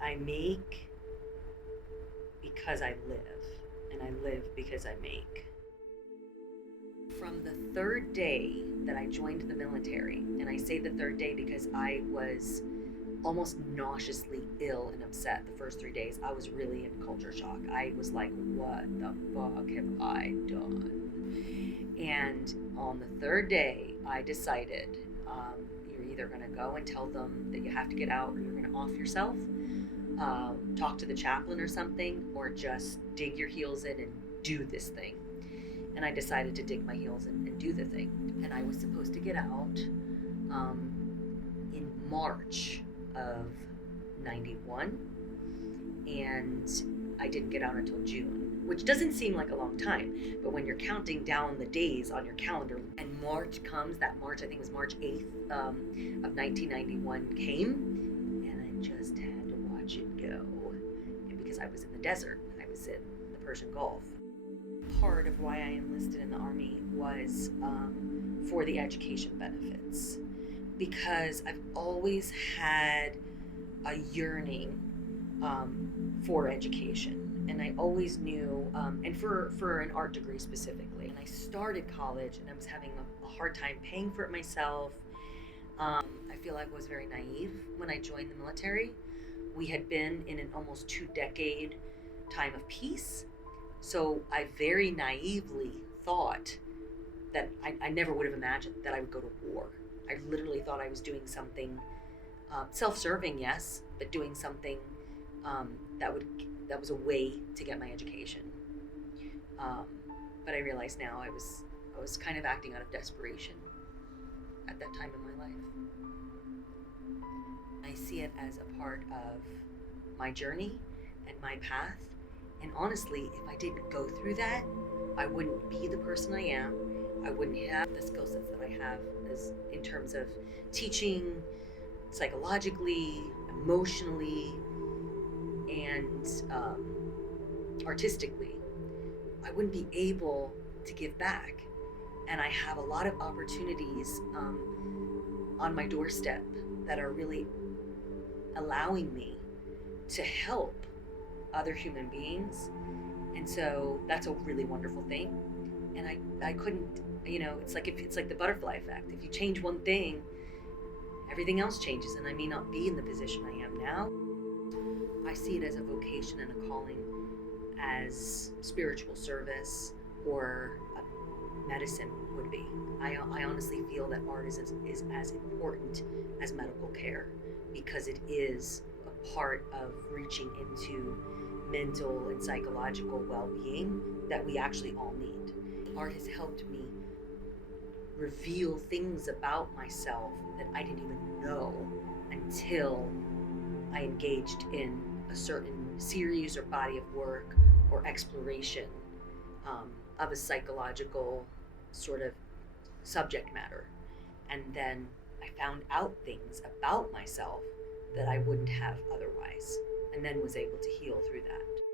I make because I live, and I live because I make. From the third day that I joined the military, and I say the third day because I was almost nauseously ill and upset the first 3 days. I was really in culture shock. I was like, what the fuck have I done? And on the third day, I decided you're either going to go and tell them that you have to get out, or you're going to off yourself, talk to the chaplain or something, or just dig your heels in and do this thing. And I decided to dig my heels in and do the thing. And I was supposed to get out in March of 91, and I didn't get out until June, which doesn't seem like a long time, but when you're counting down the days on your calendar and March comes, that March, I think it was March 8th of 1991 came, and I just had to watch it go. And because I was in the desert, I was in the Persian Gulf. Part of why I enlisted in the Army was for the education benefits, because I've always had a yearning for education, and I always knew, and for an art degree specifically. And I started college, and I was having a hard time paying for it myself. I feel like I was very naive when I joined the military. We had been in an almost 2-decade time of peace, so I very naively thought that I never would have imagined that I would go to war. I literally thought I was doing something self-serving, yes, but doing something that was a way to get my education. But I realize now I was kind of acting out of desperation at that time in my life. I see it as a part of my journey and my path. And honestly, if I didn't go through that, I wouldn't be the person I am. I wouldn't have the skill sets that I have as in terms of teaching, psychologically, emotionally, and artistically. I wouldn't be able to give back. And I have a lot of opportunities on my doorstep that are really allowing me to help other human beings. And so that's a really wonderful thing. And I couldn't, it's like the butterfly effect. If you change one thing, everything else changes, and I may not be in the position I am now. I see it as a vocation and a calling, as spiritual service or medicine would be. I honestly feel that art is as important as medical care, because it is a part of reaching into mental and psychological well-being that we actually all need. Art has helped me reveal things about myself that I didn't even know until I engaged in a certain series or body of work or exploration of a psychological sort of subject matter. And then I found out things about myself that I wouldn't have otherwise, and then was able to heal through that.